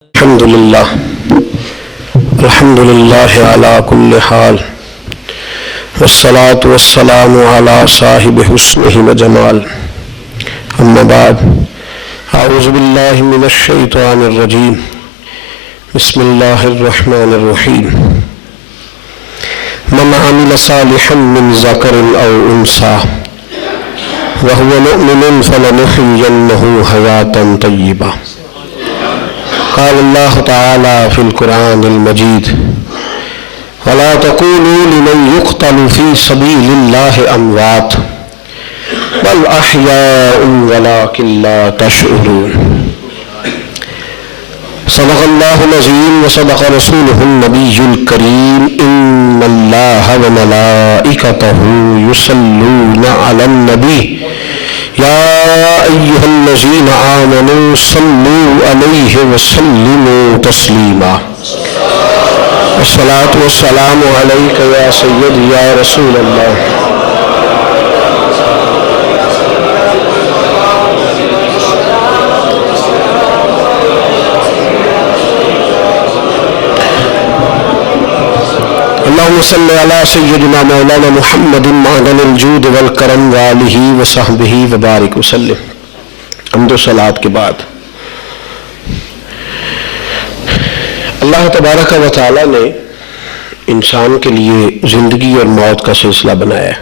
الحمد لله على كل حال والصلاة والسلام على صاحب حسنه وجمال أما بعد أعوذ بالله من الشيطان الرجيم بسم الله الرحمن الرحيم من عمل صالحا من ذكر أو أنثى وهو مؤمن فلنحيينه حياة طيبة قال الله تعالى في القرآن المجيد ولا تقولوا لمن يقتل في سبيل الله أموات بل أحياء ولكن لا تشعرون صدق الله العظيم وصدق رسوله النبي الكريم إن الله وملائكته يصلون على النبي يا أيها الذين آمنوا صلوا عليه وسلموا تسليما الصلاة والسلام عليك يا سيدي يا رسول الله اللهم صل على سيدنا مولانا محمد معدن الجود والکرم وآلہ وصحبہ وبارک وسلم. حمد و صلوات کے بعد اللہ تبارک و تعالی نے انسان کے لیے زندگی اور موت کا سلسلہ بنایا ہے.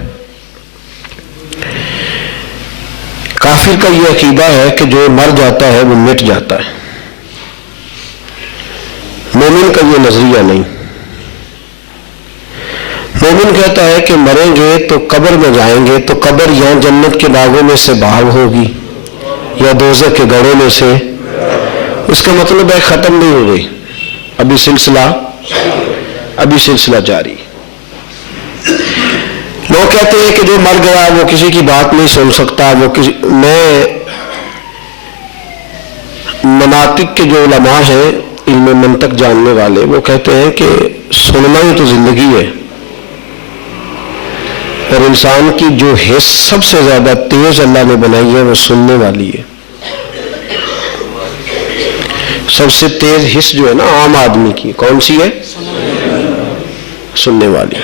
کافر کا یہ عقیدہ ہے کہ جو مر جاتا ہے وہ مٹ جاتا ہے. مومن کا یہ نظریہ نہیں. مومن کہتا ہے کہ مریں گے تو قبر میں جائیں گے تو قبر یا جنت کے باغوں میں سے باغ ہوگی یا دوزخ کے گڑھوں میں سے. اس کا مطلب ہے ختم نہیں ہو گئی, ابھی سلسلہ جاری. لوگ کہتے ہیں کہ جو مر گیا وہ کسی کی بات نہیں سن سکتا. مناطق کے جو علماء ہیں علم منطق جاننے والے وہ کہتے ہیں کہ سننا ہی تو زندگی ہے, اور انسان کی جو حس سب سے زیادہ تیز اللہ نے بنائی ہے وہ سننے والی ہے. سب سے تیز حس جو ہے نا عام آدمی کی کون سی ہے؟ سننے والی.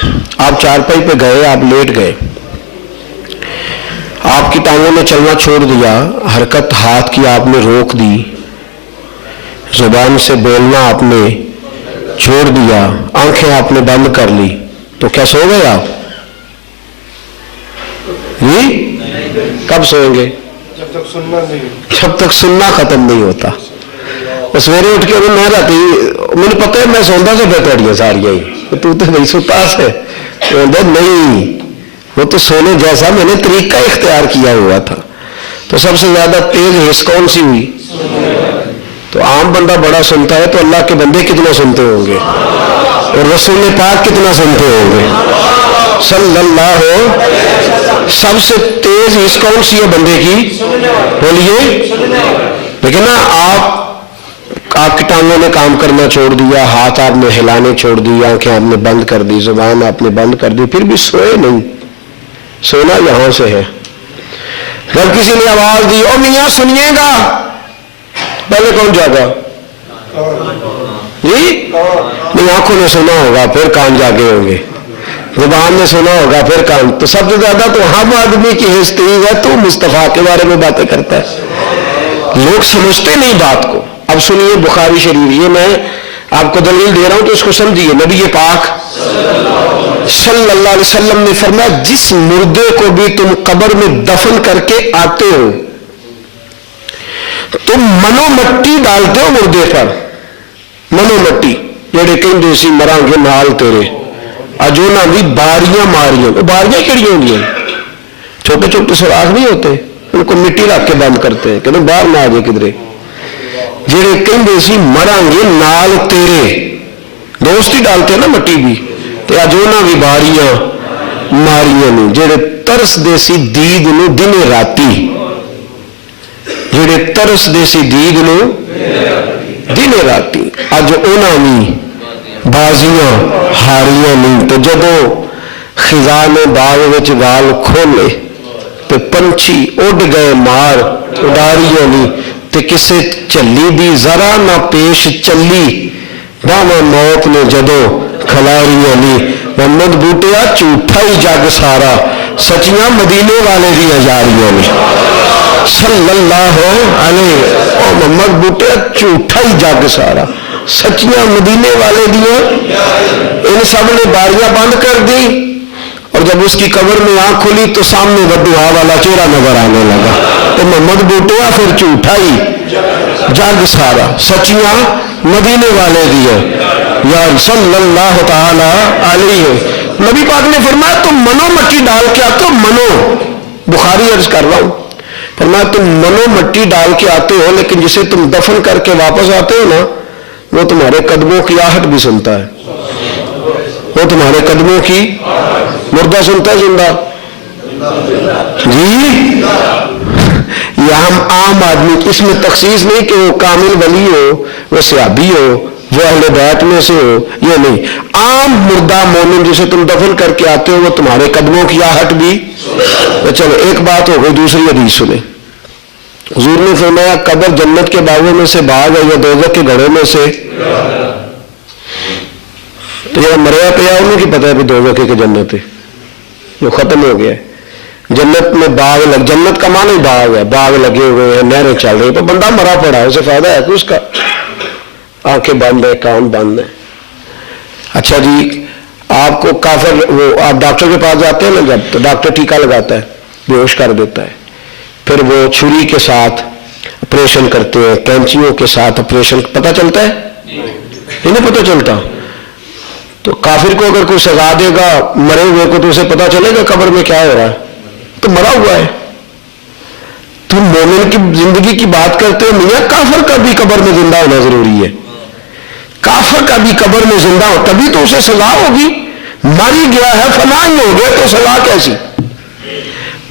آپ چارپائی پہ گئے, آپ لیٹ گئے, آپ کی ٹانگوں نے چلنا چھوڑ دیا, حرکت ہاتھ کی آپ نے روک دی, زبان سے بولنا آپ نے چھوڑ دیا, آنکھیں آپ نے بند کر لی, تو کیا سو گئے آپ؟ کب سوئیں گے؟ جب تک سننا ختم نہیں ہوتا. سویرے اٹھ کے میں راتی مجھے پتہ ہے میں سوندا سے بیٹھڑیاں ساریاں ہی تو نہیں سوتا ہے. نہیں, وہ تو سونے جیسا میں نے طریقہ اختیار کیا ہوا تھا. تو سب سے زیادہ تیز حس کون سی ہوئی؟ تو عام بندہ بڑا سنتا ہے تو اللہ کے بندے کتنا سنتے ہوں گے, اور رسول پاک کتنا سنتے ہوں گے صلی اللہ. سب سے تیز حس کون سی ہے بندے کی؟ بولیے. لیکن نا آپ کی ٹانگوں نے کام کرنا چھوڑ دیا, ہاتھ آپ نے ہلانے چھوڑ دی, آنکھیں آپ نے بند کر دی, زبان آپ نے بند کر دی, پھر بھی سوئے نہیں. سونا یہاں سے ہے. جب کسی نے آواز دی او میاں سنیے گا, پہلے کون جاگا؟ جی نہیں, آنکھوں نے سنا ہوگا پھر کان جاگے ہوں گے, زبان نے سنا ہوگا پھر کان. تو سب سے زیادہ تو ہم آدمی کی حس تیز ہے. تو مصطفیٰ کے بارے میں باتیں کرتا ہے. لوگ سمجھتے نہیں بات کو. اب سنیے بخاری شریف, یہ میں آپ کو دلیل دے رہا ہوں تو اس کو سمجھیے. نبی پاک صلی اللہ علیہ وسلم نے فرمایا جس مردے کو بھی تم قبر میں دفن کر کے آتے ہو تم منو مٹی ڈالتے ہو مردے پر. منو مٹی جڑے کہندے سی مراں گے نال تیرے, اجونا بھی باریاں ماریاں. باریاں کیڑی ہوں گی؟ چھوٹے چھوٹے سوراخ نہیں ہوتے, ان کو مٹی رکھ کے بند کرتے ہیں کہ باہر نہ آ جائے کدھرے. جڑے کہندے سی مران گے نال تیرے, دوست ہی ڈالتے ہیں نا مٹی بھی, تے اجونا بھی باریاں ماریاں نہیں. جڑے ترس دے سی دید نو دن راتی, جڑے ترس دے سی دید نو دن راتی, اج انہاں بھی بازیاں ہاریاں نہیں. تو جدو خزانے باغ وچ گال کھولے تو پنچھی اڈ گئے مار اڈاریاں نہیں, تے کسے چلی دی ذرا نہ پیش چلی باواں موت نے جدو کھلاریاں لی محمد بوٹیا جھوٹا ہی جگ سارا سچیاں مدینے والے دی یاریاں نے صلی اللہ علیہ او محمد بوٹیا جھوٹا ہی جگ سارا سچیاں مدینے والے دیا ان سب نے باریاں بند کر دی اور جب اس کی قبر میں آنکھ کھلی تو سامنے بدعا والا چہرہ نظر آنے لگا تو محمد بوٹیا پھر جھوٹا ہی جگ سارا سچیاں مدینے والے دیا یا صلی اللہ تعالی علیہ نبی پاک نے فرمایا تم منو مٹی ڈال کے آتے ہو منو بخاری عرض کر رہا ہوں فرمایا تم منو مٹی ڈال کے آتے ہو لیکن جسے تم دفن کر کے واپس آتے ہو نا وہ تمہارے قدموں کی آہٹ بھی سنتا ہے وہ تمہارے قدموں کی مردہ سنتا ہے زندہ جی یا ہم عام آدمی اس میں تخصیص نہیں کہ وہ کامل ولی ہو وہ صحابی ہو وہ اہل بیت میں سے ہو یہ نہیں عام مردہ مومن جسے تم دفن کر کے آتے ہو وہ تمہارے قدموں کی آہٹ بھی چلو ایک بات ہو گئی دوسری حدیث سنیں حضور نے فرمایا قبر جنت کے باغوں میں سے باغ ہے یا دوزخ کے گھڑوں میں سے تو یہ مریا پیا انہیں کی پتہ ہے کہ دوزخ کے جنت ہے جو ختم ہو گیا ہے جنت میں باغ جنت کا معنی باغ ہے باغ لگے ہوئے ہیں نہریں چل رہی ہیں تو بندہ مرا پڑا ہے اسے فائدہ ہے کہ اس کا آنکھیں بند ہے کان بند ہے اچھا جی آپ کو کافر وہ آپ ڈاکٹر کے پاس جاتے ہیں نا جب تو ڈاکٹر ٹیکا لگاتا ہے بے ہوش کر دیتا ہے پھر وہ چھری کے ساتھ آپریشن کرتے ہیں کینچیوں کے ساتھ آپریشن پتہ چلتا ہے انہیں پتہ چلتا تو کافر کو اگر کوئی سزا دے گا مرے ہوئے کو تو اسے پتہ چلے گا قبر میں کیا ہو رہا ہے تو مرا ہوا ہے تم مومن کی زندگی کی بات کرتے ہو میاں کافر کا بھی قبر میں زندہ ہونا ضروری ہے کافر کا بھی قبر میں زندہ ہو تبھی تو اسے سزا ہوگی مر ہی گیا ہے فنا ہی ہو گیا تو سزا کیسی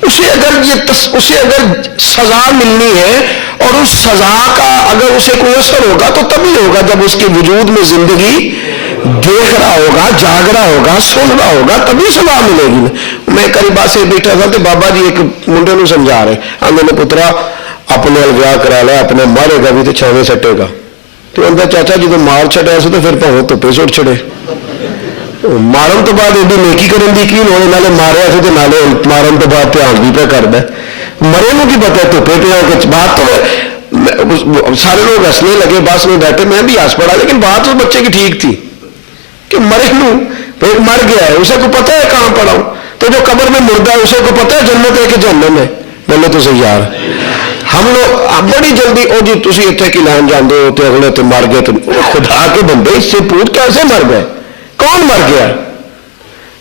اسے اگر سزا ملنی ہے اور اس سزا کا اگر اسے کوئی اثر ہوگا تو تبھی ہوگا جب اس کے وجود میں زندگی دیکھ رہا ہوگا جاگ رہا ہوگا سن رہا ہوگا تبھی سزا ملے گی میں قریبا سے بیٹھا تھا تو بابا جی ایک منڈے نو سمجھا رہے آدھے نے پترا اپنے ویاہ کرا لیا اپنے مارے گا بھی تو چھاویں سٹے گا تو اندر چاچا جی تو مار چھڑے سے تو پھر پاؤں دھوپے سٹ چھڑے مارن تو بعد ایڈی نیکی کرن دی کی ہونے نالے ماریا سے تو نالے مارن تو بعد دھیان بھی پہ کرتا ہے مرے نو کی پتا ہے دھوپے پہ کے بات تو سارے لوگ ہنسنے لگے بس میں بیٹھے میں بھی ہنس پڑا لیکن بات اس بچے کی ٹھیک تھی کہ مرے نو مر گیا ہے اسے کو پتا ہے کہاں پڑا ہوں تو جو قبر میں مردہ ہے اسے کو پتا ہے جنت ہے کہ جہنم ہے بولے تو صحیح یار ہم لوگ بڑی جلدی او جی تسی اتنے کی لین جاندے ہو تو اگلے تو مر گئے تو خدا کے بندے اس سے پوچھ کیسے مر گئے کون مر گیا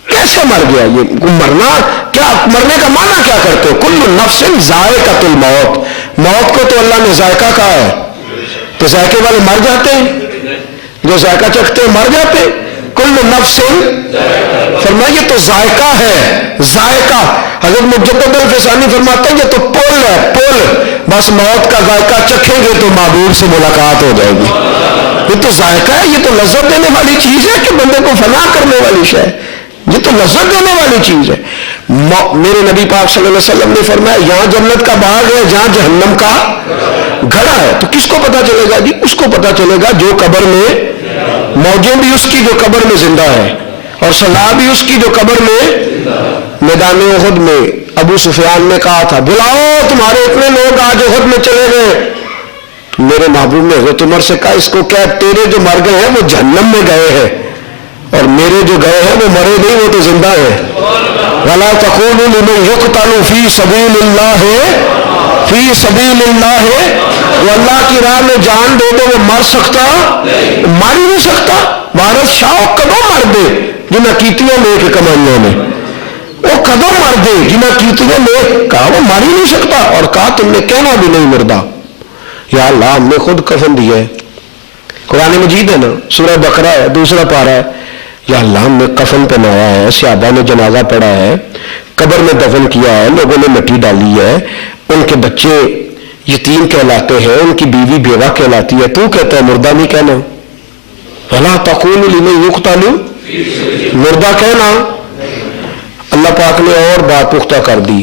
کیسے مر گیا یہ مرنا کیا مرنے کا معنی کیا کرتے ہو کل نفس ذائقۃ الموت موت کو تو اللہ نے ذائقہ کہا ہے تو ذائقے والے مر جاتے ہیں جو ذائقہ چکھتے ہیں مر جاتے ہیں کل نفس فرمایا یہ تو ذائقہ ہے ذائقہ حضرت مجدد الفسانی فرماتے ہیں یہ تو پل ہے پل بس موت کا ذائقہ چکھیں گے تو معبود سے ملاقات ہو جائے گی یہ تو ذائقہ ہے یہ تو لذت دینے والی چیز ہے کہ بندے کو فنا کرنے والی شے یہ تو لذت دینے والی چیز ہے میرے نبی پاک صلی اللہ علیہ وسلم نے فرمایا یہاں جنت کا باغ ہے جہاں جہنم کا گھڑا ہے تو کس کو پتا چلے گا جی اس کو پتا چلے گا جو قبر میں موجیں بھی اس کی جو قبر میں زندہ ہے اور سزا بھی اس کی جو قبر میں میدان احد میں ابو سفیان نے کہا تھا بلاؤ تمہارے اتنے لوگ آج احد میں چلے گئے میرے محبوب نے حضرت عمر سے کہا اس کو کیا تیرے جو مر گئے ہیں وہ جہنم میں گئے ہیں اور میرے جو گئے ہیں وہ مرے نہیں وہ تو زندہ ہیں وَلَا تَقُولُوا لِمَنْ يُقْتَلُ فِي سَبِيلِ اللَّهِ فِي سَبِيلِ اللَّهِ وہ اللہ کی راہ میں جان دے دے وہ مر سکتا مر ہی نہیں سکتا وارث شاہ کدوں مر دے جنہیں کیتیاں لے کے کمائیاں نے وہ کدوں مر دے جنہیں کیتیاں لے کہا وہ مر ہی نہیں سکتا اور کہا تم نے کہنا بھی نہیں مردہ یا اللہ ہم نے خود کفن دیا ہے قرآن مجید ہے نا سورہ بقرہ ہے دوسرا پارہ ہے یا اللہ ہم نے کفن پہنایا ہے صحابہ نے جنازہ پڑھا ہے قبر میں دفن کیا ہے لوگوں نے مٹی ڈالی ہے ان کے بچے یتیم کہلاتے ہیں ان کی بیوی بیوہ کہلاتی ہے تو کہتا ہے مردہ نہیں کہنا وَلَا تَقُولُوا لِمَنْ يُقْتَلُ مردہ کہنا اللہ پاک نے اور بات پختہ کر دی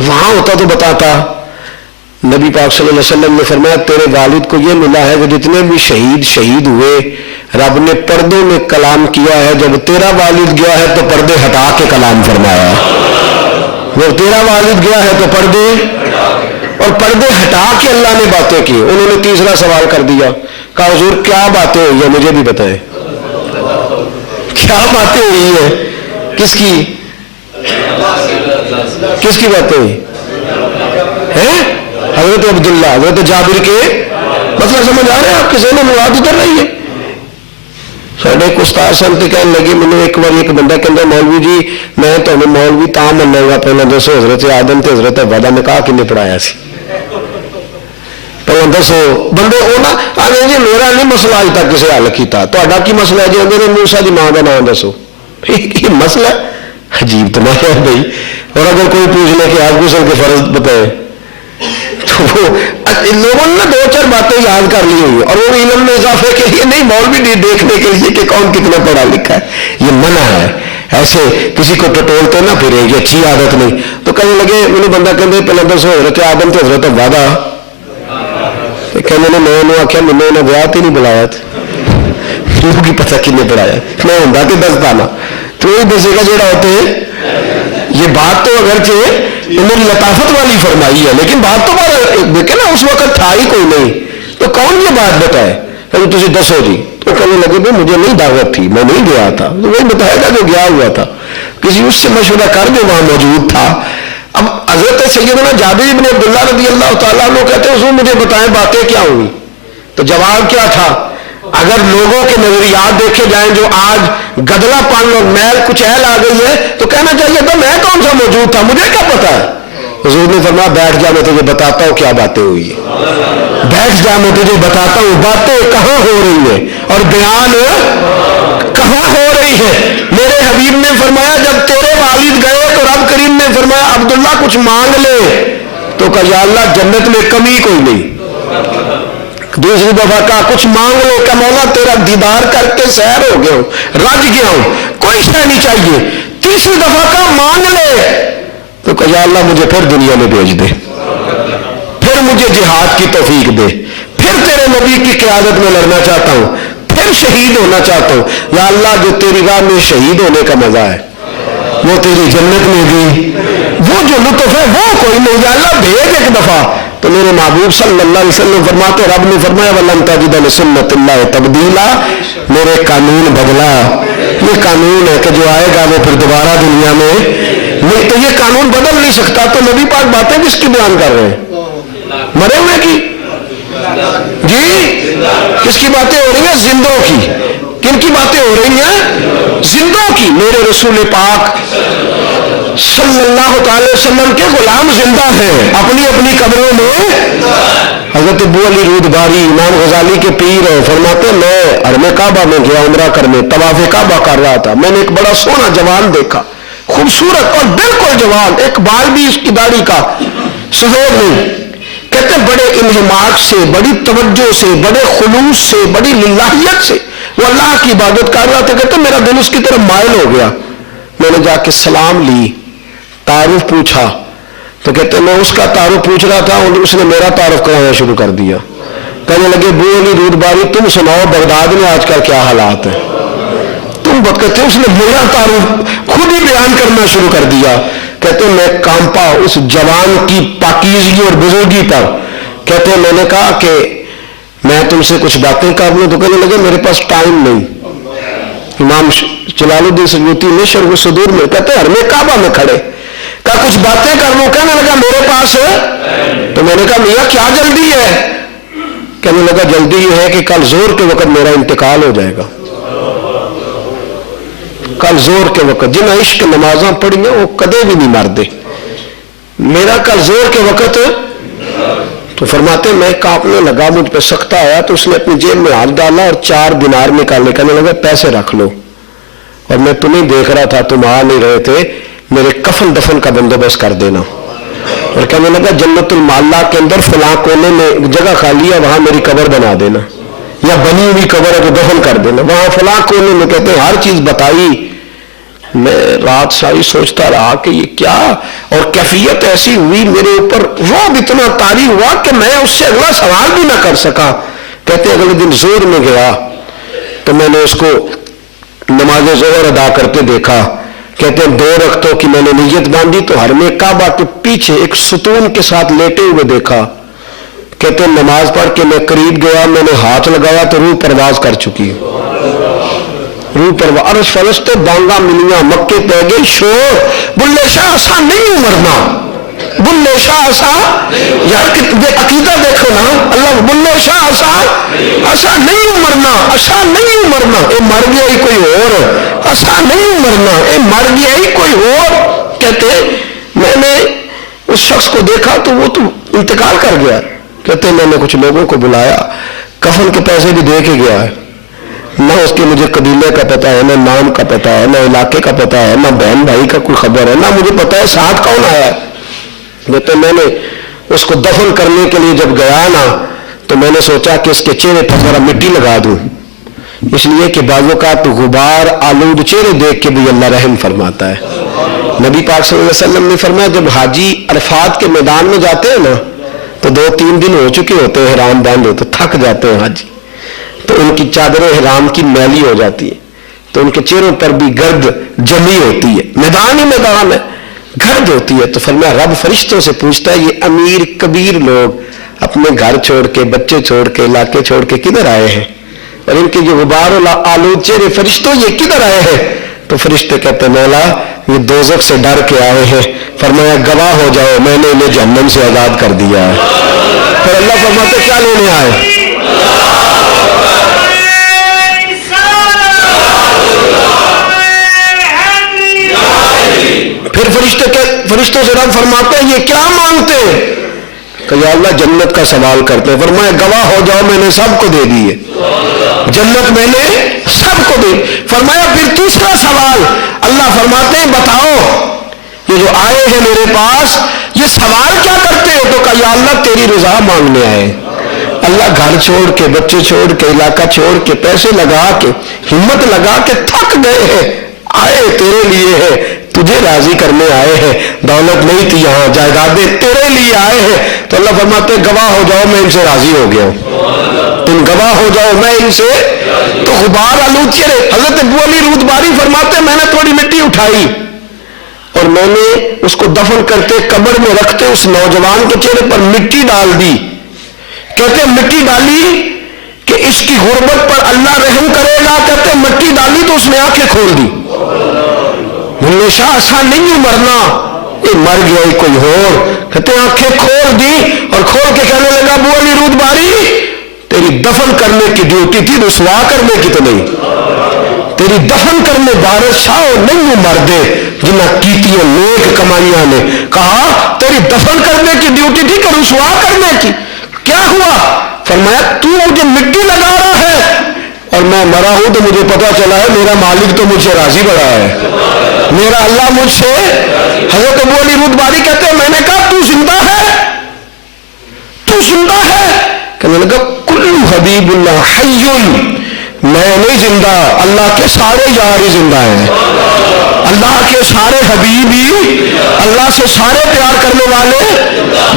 وہاں ہوتا تو بتاتا. نبی پاک صلی اللہ علیہ وسلم نے فرمایا تیرے والد کو یہ ملا ہے کہ جتنے بھی شہید ہوئے رب نے پردوں میں کلام کیا ہے. جب تیرا والد گیا ہے تو پردے ہٹا کے کلام فرمایا. وہ تیرا والد گیا ہے تو پردے اور پردے ہٹا کے اللہ نے باتیں کی. انہوں نے تیسرا سوال کر دیا, کہا حضور کیا باتیں ہوئی ہیں مجھے بھی بتائیں. کیا باتیں ہوئی ہیں؟ کس کی باتیں ہوئی ہیں؟ حضرت عبداللہ, حضرت جابر کے مسئلہ سمجھ آ رہے ہیں آپ کے ذہن میں بات اتر رہی ہے. ساڈے ایک استاد سن تے کہنے لگے مجھے ایک بار ایک بندہ کہندا مولوی جی میں تمہیں مولوی تاں مننا گا پہلے دسو حضرت آدم تے حضرت حوا دا نکاح کنے پڑھایا سی. پہلے دسو بندے وہ نہ آنے جی میرا نہیں مسئلہ اج تک کسے حل کیتا, تہاڈا کی مسئلہ ہے جی اندر موسیٰ دی ماں دا نام دسو. یہ مسئلہ عجیب تماشا ہے بھائی. اور اگر کوئی پوچھ لے کہ آپ کو سب کے فرض بتائے تو وہ لوگوں نے دو چار باتیں یاد کر لی ہوئی اور وہ علم میں اضافے کے لیے نہیں, مولوی نہیں دیکھنے کے لیے کہ کون کتنا پڑھا لکھا ہے. یہ منع ہے, ایسے کسی کو ٹٹولتے نہ پھرے, یہ اچھی عادت نہیں. تو کہنے لگے مجھے بندہ کہتے پہلے دسو حضرت آدم تے حضرت حوا دا, کہنے میں نے آخیا مجھے انہیں بیاہ تے نہیں بلایا تھا کی پتہ کنے پڑھایا, میں ہوں تو دستا نا تو وہی دسے گا جڑا ہوتے. یہ بات تو اگرچہ انہوں نے لطافت والی فرمائی ہے لیکن بات تو دیکھیں نا اس وقت تھا ہی کوئی نہیں, تو کون یہ بات بتائے کہ تجھے دسو جی. تو کہنے لگے بھائی مجھے نہیں دعوت تھی, میں نہیں گیا تھا. تو وہی بتائے گا جو گیا ہوا تھا, کسی اس سے مشورہ کر جو وہاں موجود تھا. اب حضرت سیدنا جابر بن عبداللہ رضی اللہ تعالیٰ عنہ کہتے ہیں حضور مجھے بتائیں باتیں کیا ہوئی. تو جواب کیا تھا, اگر لوگوں کے نظریات دیکھے جائیں جو آج گدلا پن اور میل کچھ اہل آ گئی ہے تو کہنا چاہیے تھا میں کون سا موجود تھا, مجھے کیا پتا ہے. حضور نے فرمایا بیٹھ جا میں تجھے بتاتا ہوں کیا باتیں ہوئی ہیں. بیٹھ جا میں تجھے بتاتا ہوں باتیں کہاں ہو رہی ہیں اور بیان کہاں ہو رہی ہے. میرے حبیب نے فرمایا جب تیرے والد گئے تو رب کریم نے فرمایا عبداللہ کچھ مانگ لے, تو کہا یا اللہ جنت میں کمی کوئی نہیں. دوسری دفعہ کہا کچھ مانگ لو, کہ مولا تیرا دیدار کر کے سیر ہو گیا ہوں, رج گیا ہوں, کوئی شے نہیں چاہیے. تیسری دفعہ کہا مانگ لے, تو کہا یا اللہ مجھے پھر دنیا میں بھیج دے, پھر مجھے جہاد کی توفیق دے, پھر تیرے نبی کی قیادت میں لڑنا چاہتا ہوں, پھر شہید ہونا چاہتا ہوں. یا اللہ جو تیری راہ میں شہید ہونے کا مزہ ہے وہ تیری جنت میں بھی وہ جو لطف ہے وہ کوئی نہیں. یا اللہ بھیج ایک دفعہ. تو میرے محبوب صلی اللہ علیہ وسلم فرماتے رب نے فرمایا وَلَن تَجِدَ لِسُنَّتِ اللَّهِ تَبْدِيلًا, میرے قانون بدلا. یہ قانون ہے کہ جو آئے گا وہ پھر دوبارہ دنیا میں نہیں, تو یہ قانون بدل نہیں سکتا. تو نبی پاک باتیں کس کی بیان کر رہے ہیں, مرے ہوئے کی جی, کس کی باتیں ہو رہی ہیں, زندوں کی. کن کی باتیں ہو رہی ہیں, زندوں کی. میرے رسول پاک صلی اللہ تعالی وسلم کے غلام زندہ ہیں اپنی اپنی قبروں میں. حضرت ابو علی رودباری امام غزالی کے پیر ہیں, فرماتے میں حرم کعبہ میں گیا عمرہ کرنے, طواف کعبہ کر رہا تھا, میں نے ایک بڑا سونا جوان دیکھا, خوبصورت اور بالکل جوان, ایک بال بھی اس کی داڑھی کا سفید نہیں. کہتے بڑے انہماک سے, بڑی توجہ سے, بڑے خلوص سے, بڑی للہیت سے وہ اللہ کی عبادت کر رہا تھا. کہتے میرا دل اس کی طرف مائل ہو گیا, میں نے جا کے سلام لی, تعارف پوچھا. تو کہتے میں اس کا تعارف پوچھ رہا تھا, اس نے میرا تعارف کرانا شروع کر دیا. کہنے لگے ابو علی رودباری تم سناؤ بغداد میں آج کل کیا حالات ہیں, تم کہتے اس نے میرا تعارف خود ہی بیان کرنا شروع کر دیا. کہتے میں کانپا اس جوان کی پاکیزگی اور بزرگی پر. کہتے میں نے کہا کہ میں تم سے کچھ باتیں کر لوں. تو کہنے لگے میرے پاس ٹائم نہیں. امام جلال الدین سیوطی نے شرح الصدور میں کہتے حرم کعبہ میں کھڑے, کہا کچھ باتیں کر لوں. کہنے لگا میرے پاس ہے. تو میں نے کہا میاں کیا جلدی ہے. کہنے لگا جلدی یہ ہے کہ کل زور کے وقت میرا انتقال ہو جائے گا. کل زور کے وقت جنہیں عشق نمازاں پڑھی ہیں وہ کدے بھی نہیں مردے, میرا کل زور کے وقت. تو فرماتے میں کانپنے لگا, مجھ پہ سکتہ آیا. تو اس نے اپنی جیب میں ہاتھ ڈالا اور 4 دینار نکالنے. کہنے لگا پیسے رکھ لو, اور میں تمہیں دیکھ رہا تھا تم آ نہیں رہے تھے, میرے کفن دفن کا بندوبست کر دینا. اور کہنے لگا جنت المعلا کے اندر فلاں کونے میں جگہ خالی ہے, وہاں میری قبر بنا دینا, یا بنی ہوئی قبر ہے تو دفن کر دینا. وہاں فلاں کونے میں کہتے ہیں ہر چیز بتائی. میں رات ساری سوچتا رہا کہ یہ کیا، اور کیفیت ایسی ہوئی میرے اوپر رعب اتنا طاری ہوا کہ میں اس سے اگلا سوال بھی نہ کر سکا. کہتے اگلے دن زور میں گیا تو میں نے اس کو نماز ظہر ادا کرتے دیکھا. کہتے ہیں 2 رکعتوں کی میں نے نیت باندھی تو ہر میں کعبہ کے پیچھے ایک ستون کے ساتھ لیٹے ہوئے دیکھا. کہتے ہیں نماز پڑھ کے میں قریب گیا، میں نے ہاتھ لگایا تو روح پرواز کر چکی. روح پرواز، عرش فرشتے بانگا ملیاں مکے پہ گئی شور. بلے شاہ ایسا نہیں مرنا، بلے شاہ ایسا، یار عقیدہ دیکھو نا. اللہ بلے شاہ ایسا نہیں مرنا، ایسا نہیں مرنا، اے مر گیا ہی کوئی اور، ایسا نہیں مرنا، اے مر گیا ہی کوئی اور. کہتے میں نے اس شخص کو دیکھا تو وہ تو انتقال کر گیا. کہتے میں نے کچھ لوگوں کو بلایا، کفن کے پیسے بھی دے کے گیا ہے. نہ اس کے مجھے قبیلے کا پتہ ہے، نہ نام کا پتہ ہے، نہ علاقے کا پتہ ہے، نہ بہن بھائی کا کوئی خبر ہے، نہ مجھے پتہ ہے ساتھ کون آیا ہے. کہتے میں نے اس کو دفن کرنے کے لیے جب گیا نا تو میں نے سوچا کہ اس کے چہرے پر ذرا مٹی لگا دوں، اس لیے کہ بعض اوقات غبار آلود چہرے دیکھ کے بھی اللہ رحم فرماتا ہے. نبی پاک صلی اللہ علیہ وسلم نے فرمایا جب حاجی عرفات کے میدان میں جاتے ہیں نا تو 2-3 دن ہو چکے ہوتے ہیں احرام باندھے تو تھک جاتے ہیں حاجی، تو ان کی چادر احرام کی میلی ہو جاتی ہے تو ان کے چہروں پر بھی گرد جمی ہوتی ہے، میدان ہی میدان ہے، گرد ہوتی ہے. تو فرمایا رب فرشتوں سے پوچھتا ہے یہ امیر کبیر لوگ اپنے گھر چھوڑ کے، بچے چھوڑ کے، علاقے چھوڑ کے کدھر آئے ہیں، اور ان کے جو غبار آلود چہرے فرشتوں یہ کدھر آئے ہیں. تو فرشتے کہتے ہیں مولا یہ دوزخ سے ڈر کے آئے ہیں. فرمایا گواہ ہو جاؤ میں نے انہیں جہنم سے آزاد کر دیا ہے. پھر اللہ فرماتے کیا لینے آئے؟ پھر فرشتوں سے رب فرماتے ہیں یہ کیا مانگتے ہیں؟ کہ یا اللہ جنت کا سوال کرتے ہیں. فرمایا گواہ ہو جاؤ میں نے سب کو دے دی ہے، جنت میں نے سب کو دے. فرمایا پھر تیسرا سوال، اللہ فرماتے ہیں بتاؤ یہ جو آئے ہیں میرے پاس یہ سوال کیا کرتے ہو؟ تو کہا یا اللہ تیری رضا مانگنے آئے. اللہ گھر چھوڑ کے، بچے چھوڑ کے، علاقہ چھوڑ کے، پیسے لگا کے، ہمت لگا کے تھک گئے ہیں، آئے تیرے لیے ہے، تجھے راضی کرنے آئے ہیں. دولت نہیں تھی یہاں، جائیدادیں تیرے لیے آئے ہیں. تو اللہ فرماتے گواہ ہو جاؤ میں ان سے راضی ہو گیا ہوں، تم گواہ ہو جاؤ میں ان سے. تو غبار آلود چہرے، حضرت ابو علی رود باری فرماتے میں نے تھوڑی مٹی اٹھائی اور میں نے اس کو دفن کرتے قبر میں رکھتے اس نوجوان کے چہرے پر مٹی ڈال دی. کہتے مٹی ڈالی کہ اس کی غربت پر اللہ رحم کرے گا. کہتے مٹی ڈالی تو اس نے آنکھیں کھول دی. بھلے شاہ ایسا نہیں مرنا، یہ مر گیا ہی کوئی اور. کہتے آنکھیں کھول دی اور کھول کے کہنے لگا ابو علی رود باری تیری دفن کرنے کی ڈیوٹی تھی، رسوا کرنے کی تو نہیں. تیری دفن کرنے بادشاہ نہیں مردے جنہ کیتیاں نیک کمائیاں نے. کہا تیری دفن کرنے کی ڈیوٹی تھی کہ رسوا کرنے کی؟ کیا ہوا؟ فرمایا تو مجھے مٹی لگا رہا ہے اور میں مرا ہوں تو مجھے پتا چلا ہے میرا مالک تو مجھ سے راضی بڑا ہے، میرا اللہ مجھ سے. حضرت ابو علی رود باری کہتے ہیں میں نے کہا تو زندہ ہے، تو زندہ ہے؟ کہنے لگا کل حبیب اللہ حی، میں نہیں زندہ، اللہ کے سارے یار ہی زندہ ہیں، اللہ کے سارے حبیب ہی، اللہ سے سارے پیار کرنے والے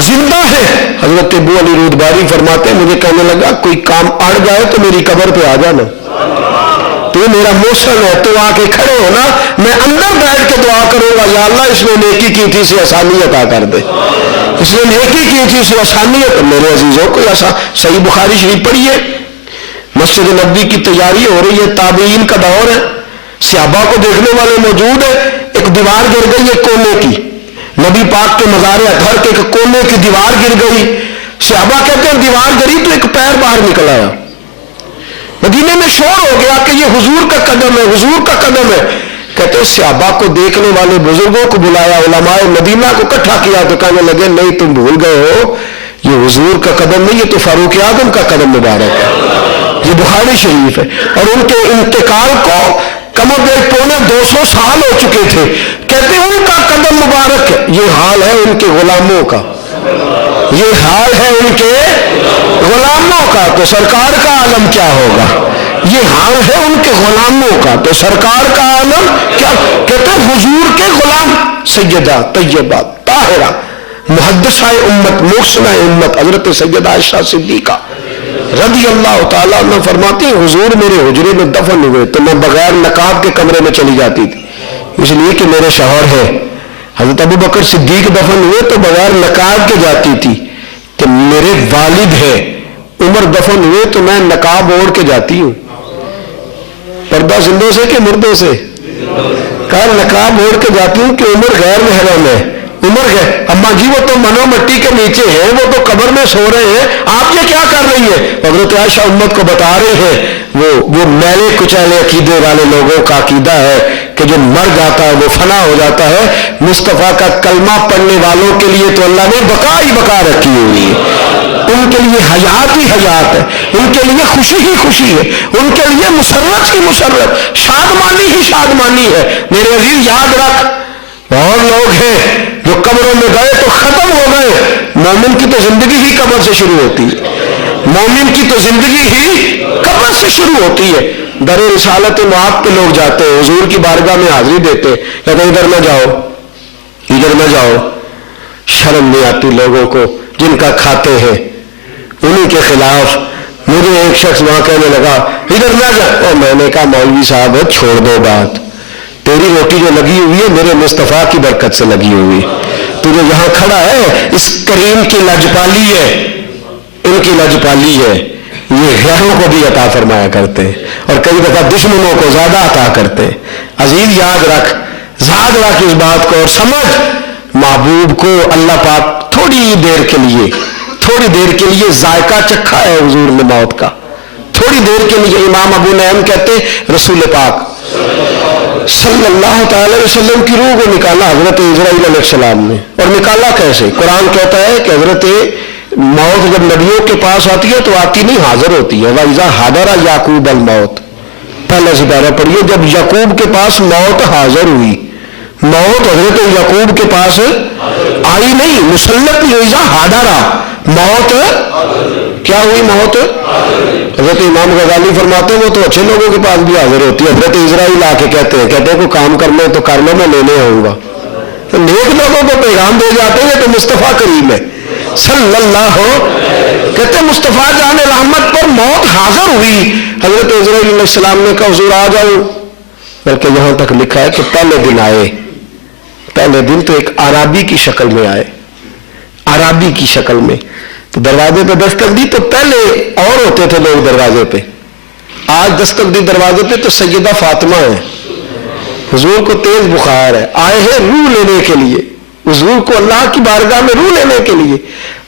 زندہ ہیں. حضرت ابو علی رود باری فرماتے ہیں مجھے کہنے لگا کوئی کام اڑ جائے تو میری قبر پہ آ جانا، تو میرا موسم ہے، تو آ کے کھڑے ہونا، میں اندر بیٹھ کے دعا کروں گا یا اللہ اس نے نیکی کی تھی سے آسانی عطا کر دے، اس نے نیکی کی تھی سے آسانی. میرے عزیزوں کو ایسا صحیح بخاری شریف پڑھیے، مسجد نبوی کی تیاری ہو رہی ہے، تابعین کا دور ہے، صحابہ کو دیکھنے والے موجود ہیں. ایک دیوار گر گئی ہے کونے کی، نبی پاک کے مزار اطہر کے ایک کونے کی دیوار گر گئی. صحابہ کہتے ہیں دیوار گری تو ایک پیر باہر نکل آیا. مدینے میں شور ہو گیا کہ یہ حضور کا قدم ہے، حضور کا قدم ہے. کہتے ہیں صحابہ کو دیکھنے والے بزرگوں کو بلایا، علماء مدینہ کو اکٹھا کیا تو کہنے لگے نہیں تم بھول گئے ہو، یہ حضور کا قدم نہیں، یہ تو فاروق اعظم کا قدم مبارک ہے. یہ بخاری شریف ہے. اور ان کے انتقال کو کم و بیش 250 سال ہو چکے تھے. کہتے ہیں ان کا قدم مبارک ہے. یہ حال ہے ان کے غلاموں کا، یہ حال ہے ان کے غلاموں کا، تو سرکار کا عالم کیا ہوگا؟ یہ حال ہے ان کے غلاموں کا. تو سرکار کا عالم کیا کہتے ہیں؟ حضور کے غلام سیدہ طیبہ طاہرہ محدثہ امت محسنہ امت حضرت سیدہ عائشہ صدیقہ رضی اللہ تعالیٰ عنہ فرماتی ہیں حضور میرے حجرے میں دفن ہوئے تو میں بغیر نقاب کے کمرے میں چلی جاتی تھی، اس لیے کہ میرے شوہر ہے. حضرت ابو بکر صدیق دفن ہوئے تو بغیر نقاب کے جاتی تھی کہ میرے والد ہے. عمر دفن ہوئے تو میں نقاب اوڑھ کے جاتی ہوں. پردہ زندوں سے کہ مردوں سے؟ کہا نقاب اوڑھ کے جاتی ہوں کہ عمر غیر محرم ہے. عمر ہے اماں جی وہ تو منو مٹی کے نیچے ہیں، وہ تو قبر میں سو رہے ہیں، آپ یہ کیا کر رہی ہیں؟ حضرت عائشہ امت کو بتا رہے ہیں وہ میلے کچالے عقیدے والے لوگوں کا عقیدہ ہے کہ جو مر جاتا ہے وہ فنا ہو جاتا ہے. مصطفیٰ کا کلمہ پڑھنے والوں کے لیے تو اللہ نے بقا ہی بقا رکھی ہوئی ہے، ان کے لیے حیات ہی حیات ہے، ان کے لیے خوشی ہی خوشی ہے، ان کے لیے مسرت ہی مسرت، شادمانی ہی شادمانی ہے. میرے عزیز یاد رکھ اور لوگ ہیں جو قبروں میں گئے تو ختم ہو گئے. مومن کی تو زندگی ہی قبر سے شروع ہوتی ہے، مومن کی تو زندگی ہی قبر سے شروع ہوتی ہے. در رسالت معاق پہ لوگ جاتے ہیں، حضور کی بارگاہ میں حاضری دیتے، کہتے ادھر نہ جاؤ ادھر نہ جاؤ. شرم نہیں آتی لوگوں کو جن کا کھاتے ہیں انہی کے خلاف. مجھے ایک شخص وہاں کہنے لگا ادھر نہ جا، اور میں نے کہا مولوی صاحب چھوڑ دو بات، تیری روٹی جو لگی ہوئی ہے میرے مصطفیٰ کی برکت سے لگی ہوئی. تو جو یہاں کھڑا ہے اس کریم کی لجپالی ہے، ان کی لجپالی ہے. یہ غیروں کو بھی عطا فرمایا کرتے ہیں اور کئی دفعہ دشمنوں کو زیادہ عطا کرتے ہیں. عزیز یاد رکھ اس بات کو اور سمجھ محبوب کو اللہ پاک تھوڑی دیر کے لیے ذائقہ چکھا ہے حضور نے موت کا. تھوڑی دیر کے لیے امام ابو نعیم کہتے رسول پاک صلی اللہ تعالی وسلم کی روح کو نکالا حضرت اسرائیل علیہ السلام نے. اور نکالا کیسے؟ قرآن کہتا ہے کہ حضرت موت جب نبیوں کے پاس آتی ہے تو آتی نہیں، حاضر ہوتی ہے. وَإِذَا حَضَرَ یعقوب الموت، پہلا سپارہ پڑھیے. جب یعقوب کے پاس موت حاضر ہوئی، موت حضرت یعقوب کے پاس آئی نہیں، مسلط نہیں. وَإِذَا حَضَرَ موت کیا ہوئی؟ موت. حضرت امام غزالی فرماتے ہیں وہ تو اچھے لوگوں کے پاس بھی حاضر ہوتی ہے. حضرت اسرائیل آ کے کہتے ہیں کوئی کام کرنا ہے تو کر لو، میں لینے آؤں گا. تو نیک لوگوں کو پیغام دے جاتے ہیں تو مصطفیٰ کریم ہے صلی اللہ کہتے ہیں مصطفیٰ جان رحمت پر موت حاضر ہوئی. حضرت اسرائیل علیہ السلام نے کہا حضور آ جاؤ، بلکہ یہاں تک لکھا ہے کہ پہلے دن آئے. پہلے دن تو ایک عرابی کی شکل میں آئے، عرابی کی شکل میں. تو دروازے پہ دستک دی تو پہلے اور ہوتے تھے لوگ دروازے پہ، آج دستک دی دروازے پہ تو سیدہ فاطمہ ہے. حضور کو تیز بخار ہے، آئے ہیں روح لینے کے لیے، حضور کو اللہ کی بارگاہ میں روح لینے کے لیے.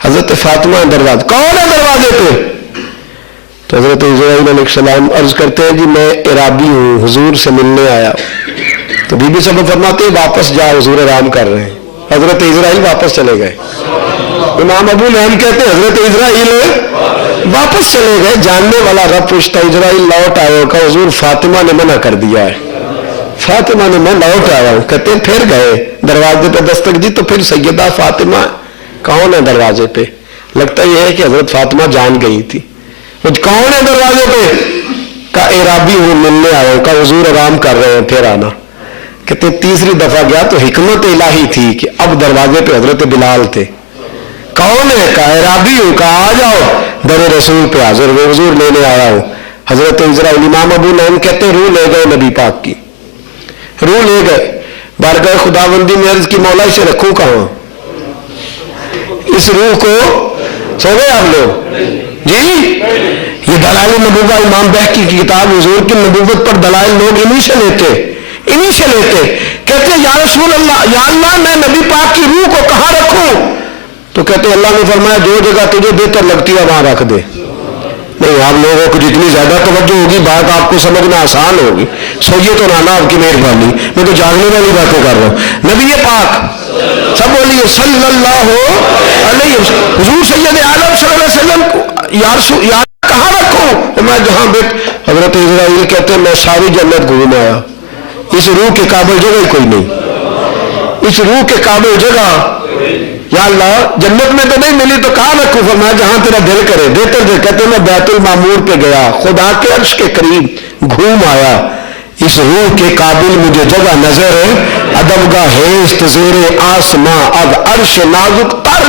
حضرت فاطمہ دروازے، کون ہے دروازے پہ؟ تو حضرت اسرائیل علیہ السلام عرض کرتے ہیں جی میں عرابی ہوں، حضور سے ملنے آیا. تو بی بی صاحب فرماتے ہیں واپس جا، حضور آرام کر رہے ہیں. حضرت اسرائیل واپس چلے گئے. امام ابو نعیم کہتے ہیں حضرت اسرائیل واپس چلے گئے. جاننے والا رب پوچھتا اسرائیل لوٹ آئے کہ حضور فاطمہ نے منع کر دیا ہے. فاطمہ نے میں لوٹ آیا ہوں. کہتے ہیں پھر گئے دروازے پہ دستک دی تو پھر سیدہ فاطمہ کون ہے دروازے پہ؟ لگتا یہ ہے کہ حضرت فاطمہ جان گئی تھی. کون ہے دروازے پہ؟ کہا عرابی ہوں ملنے آیا ہوں. کہا حضور آرام کر رہے ہیں پھر آنا. کہتے تیسری دفعہ گیا تو حکمت الہی تھی کہ اب دروازے پہ حضرت بلال تھے. کون ہے؟ کہا عرابی ہوں. کہا آ جاؤ، در رسول پہ حاضر ہوئے، حضور لینے آیا ہوں. حضرت اسرائیل امام ابو نعیم کہتے روح لے گئے، نبی پاک کی روح لے گئے. بارگاہ خداوندی میں عرض کی مولا اسے رکھوں کہاں؟ اس روح کو سو گئے آپ لوگ جی. یہ دلائل نبوت امام بہقی کی کتاب، حضور کی نبوت پر دلائل لوگ انہی سے لیتے. کہتے یا رسول اللہ، یا اللہ میں نبی پاک کی روح کو کہاں رکھوں؟ تو کہتے اللہ نے فرمایا جو جگہ تجھے بہتر لگتی ہے وہاں رکھ دے. نہیں آپ لوگوں کو جتنی زیادہ توجہ ہوگی بات آپ کو سمجھنا آسان ہوگی. سوئیے تو نانا آپ کی مہربانی، میں تو جاگنے والی باتیں کر رہا ہوں. نبی پاک سب بولیے صلی اللہ علیہ وسلم. حضور سید عالم صلی اللہ علیہ وسلم یا کہاں رکھوں؟ میں جہاں بیٹھ. حضرت اسرائیل کہتے میں ساری جنت گھوم آیا، اس روح کے قابل جگہ کوئی نہیں، اس روح کے قابل جگہ یا اللہ جنت میں تو نہیں ملی تو کہاں رکھوں؟ فرمایا جہاں تیرا دل کرے دیتے تھے. کہتے میں بیت المعمور پہ گیا, خدا کے عرش کے قریب گھوم آیا, اس روح کے قابل مجھے جگہ نظر ادبگاہ ہیست زیر آسماں اب عرش نازک تر.